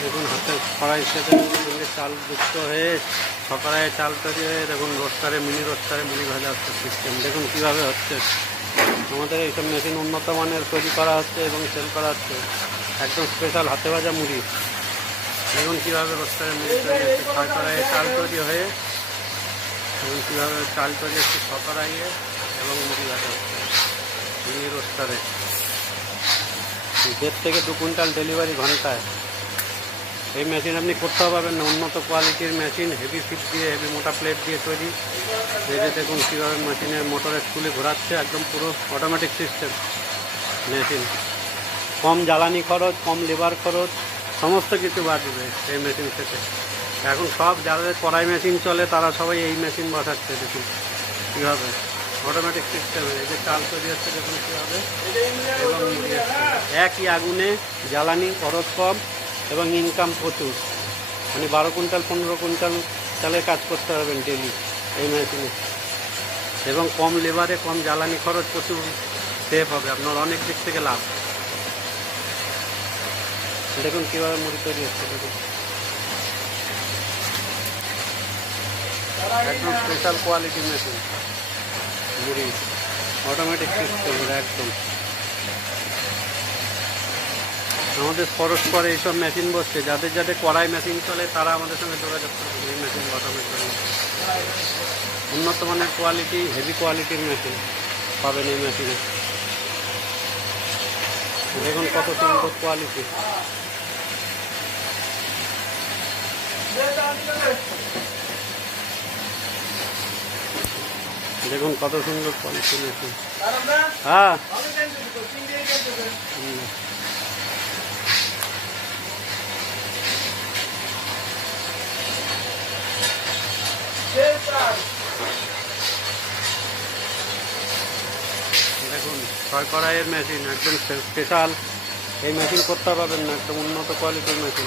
দেখুন হাতে কড়াইয়ের সাথে সঙ্গে চাল যুক্ত হয়ে কড়াইয়ে চাল তৈরি হয়ে দেখুন রোস্টারে মিনি ভাজা হচ্ছে সিস্টেম। দেখুন কীভাবে হচ্ছে। আমাদের এইসব মেশিন উন্নত মানের তৈরি করা হচ্ছে এবং সেল করা হচ্ছে। একদম স্পেশাল হাতে ভাজা মুড়ি। দেখুন কীভাবে রোস্টারে মুড়ি তৈরি হচ্ছে, কড়াইয়ে চাল তৈরি হয়ে এবং কীভাবে চাল তৈরি হচ্ছে কড়াইয়ে এবং মুড়ি ভাজা হচ্ছে মিনি রোস্টারে। 1.5 থেকে 2 কুইন্টাল ডেলিভারি ঘন্টায়। এই মেশিন আপনি করতেও পারবেন না, উন্নত কোয়ালিটির মেশিন, হেভি ফিট দিয়ে হেভি মোটা প্লেট দিয়ে তৈরি। এই যে দেখুন কীভাবে মেশিনের মোটরের স্কুলে ঘোরাচ্ছে, একদম পুরো অটোমেটিক সিস্টেম মেশিন। কম জ্বালানি খরচ, কম লেবার খরচ, সমস্ত কিছু বাঁচবে এই মেশিন থেকে। এখন সব যাদের কড়াই মেশিন চলে তারা সবাই এই মেশিন বসাচ্ছে। দেখুন কীভাবে অটোমেটিক সিস্টেমে এই যে চাল তৈরি হচ্ছে, দেখুন কীভাবে এবং একই আগুনে জ্বালানি খরচ কম এবং ইনকাম প্রচুর। মানে 12 কুইন্টাল 15 কুইন্টাল চালের কাজ করতে পারবেন ডেলি এই মেশিনে, এবং কম লেবারে কম জ্বালানি খরচ প্রচুর সেভ হবে আপনার, অনেক দিক থেকে লাভ। দেখুন কীভাবে মুড়ি তৈরি হচ্ছে। দেখুন একদম স্পেশাল কোয়ালিটি মেশিন মুড়ি, অটোমেটিক সিস্টেম একদম। আমাদের পরস্পর এইসব মেশিন বসছে, যাদের যাদের কড়াই মেশিন চলে তারা আমাদের সঙ্গে যোগাযোগ করবে এই মেশিন বসানোর জন্য। উন্নত মানের কোয়ালিটি, হেভি কোয়ালিটির মেশিন পাবেন এই মেশিনে। দেখুন কত সুন্দর কোয়ালিটি। দেখুন কত সুন্দর কোয়ালিটি মেশিন। হ্যাঁ দেখুন 6 কড়াইয়ের মেশিন, একদম স্পেশাল। এই মেশিন করতে পারবেন না, একদম উন্নত কোয়ালিটির মেশিন।